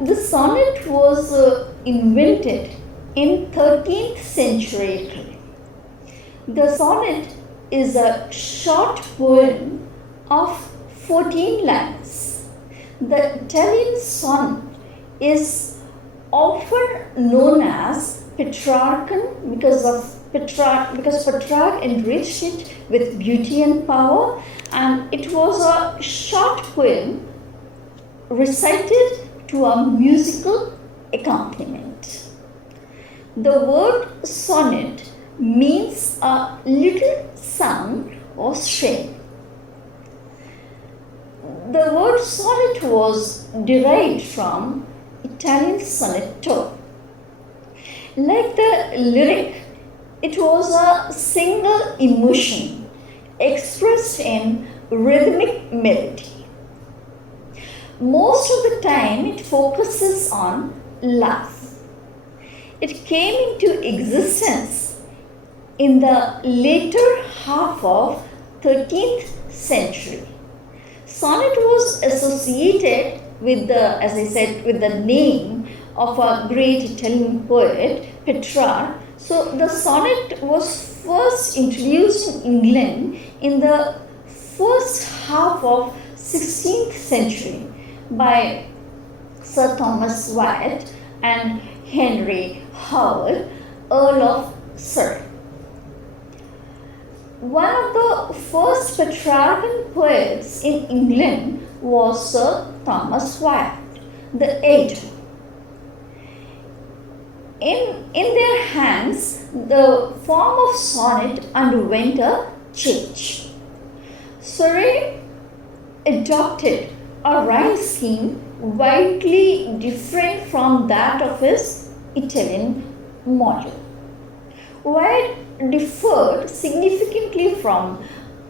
The sonnet was invented in 13th century Italy. The sonnet is a short poem of 14 lines. The Italian sonnet is often known as Petrarchan because Petrarch enriched it with beauty and power, and it was a short poem recited to a musical accompaniment. The word sonnet means a little sound or strain. The word sonnet was derived from Italian sonetto. Like the lyric, it was a single emotion expressed in rhythmic melody. Most of the time it focuses on love. It came into existence in the later half of 13th century. Sonnet was associated with the name of a great Italian poet, Petrarch. So the sonnet was first introduced in England in the first half of 16th century by Sir Thomas Wyatt and Henry Howard, Earl of Surrey. One of the first Petrarchan poets in England was Sir Thomas Wyatt, the elder. In their hands, the form of sonnet underwent a change. Surrey adopted a rhyme scheme widely different from that of his Italian model. Wyatt differed significantly from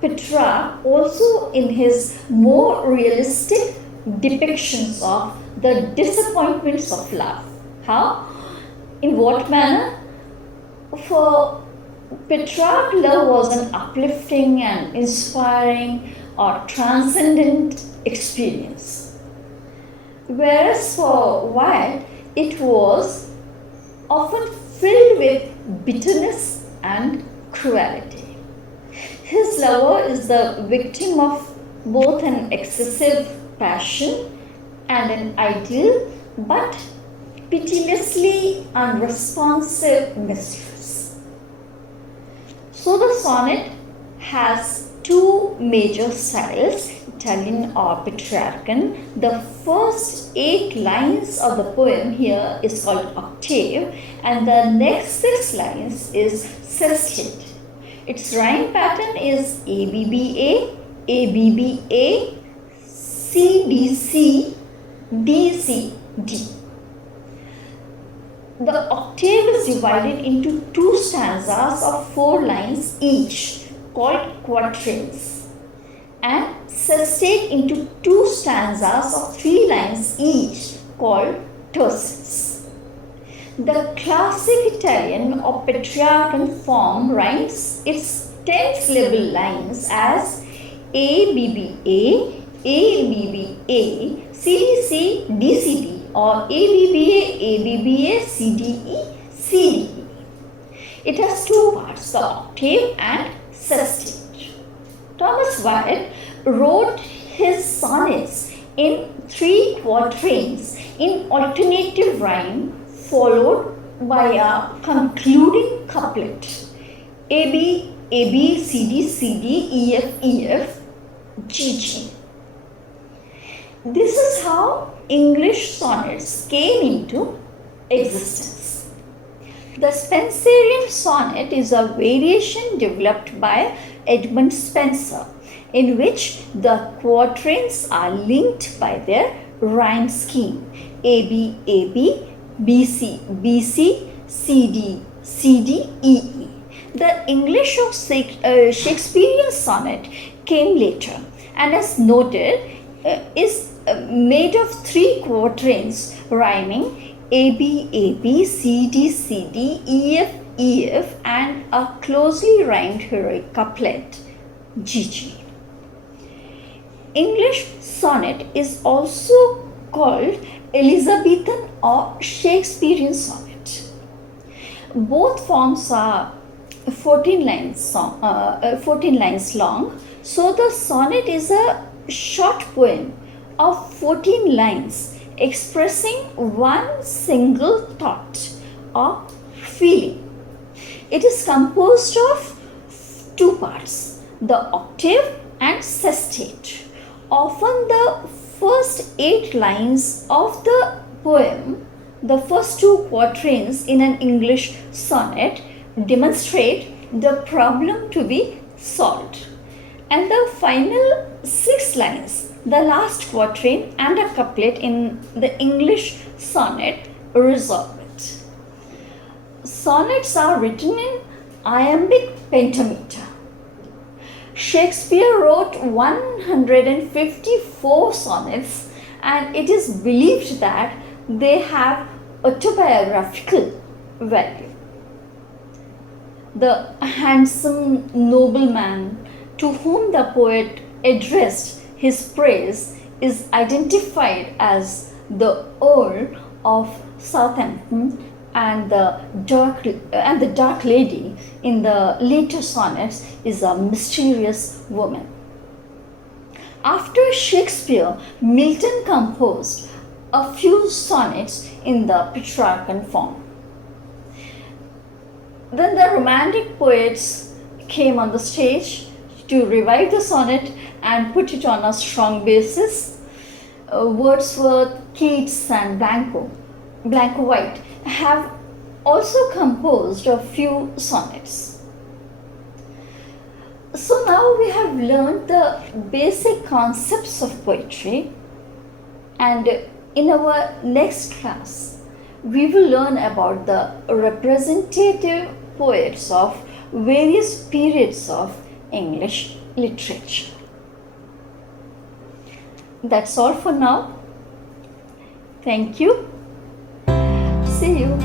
Petrarch also in his more realistic depictions of the disappointments of love. How? In what manner? For Petrarch, love was an uplifting and inspiring or transcendent experience. Whereas for Wyatt, it was often filled with bitterness and cruelty. His lover is the victim of both an excessive passion and an ideal but pitilessly unresponsive mistress. So the sonnet has two major styles, Italian or Petrarchan. The first 8 lines of the poem here is called octave, and the next 6 lines is sestet. Its rhyme pattern is ABBA, ABBA, CBC, DCD. The octave is divided into 2 stanzas of 4 lines each, called quatrains, and sestet into 2 stanzas of 3 lines each, called tercets. The classic Italian or Petrarchan form rhymes its 10 syllable lines as ABBA, ABBA, CDC, DCD, or ABBA, ABBA, CDE, CDE. It has 2 parts, the octave and sestet. Thomas Wyatt wrote his sonnets in 3 quatrains in alternative rhyme, followed by a concluding couplet. AB, AB, CD, CD, EF, EF, GG. This is how English sonnets came into existence. The Spenserian sonnet is a variation developed by Edmund Spenser, in which the quatrains are linked by their rhyme scheme AB, AB, BC, BC, CD, CD, EE. The English of Shakespearean sonnet came later and, as noted, is made of 3 quatrains rhyming AB, AB, CD, CD, EF, EF, and a closely rhymed heroic couplet, GG. English sonnet is also called Elizabethan or Shakespearean sonnet. Both forms are 14 lines long. So the sonnet is a short poem of 14 lines expressing one single thought or feeling. It is composed of two parts, the octave and sestet. Often the first 8 lines of the poem, the first 2 quatrains in an English sonnet, demonstrate the problem to be solved. And the final 6 lines, the last quatrain and a couplet in the English sonnet, resolve it. Sonnets are written in iambic pentameter. Shakespeare wrote 154 sonnets, and it is believed that they have autobiographical value. The handsome nobleman to whom the poet addressed his praise is identified as the Earl of Southampton, and the dark lady in the later sonnets is a mysterious woman. After Shakespeare, Milton composed a few sonnets in the Petrarchan form. Then the Romantic poets came on the stage to revive the sonnet and put it on a strong basis. Wordsworth, Keats and Blanco White have also composed a few sonnets. So now we have learned the basic concepts of poetry, and in our next class we will learn about the representative poets of various periods of English literature. That's all for now. Thank you. See you.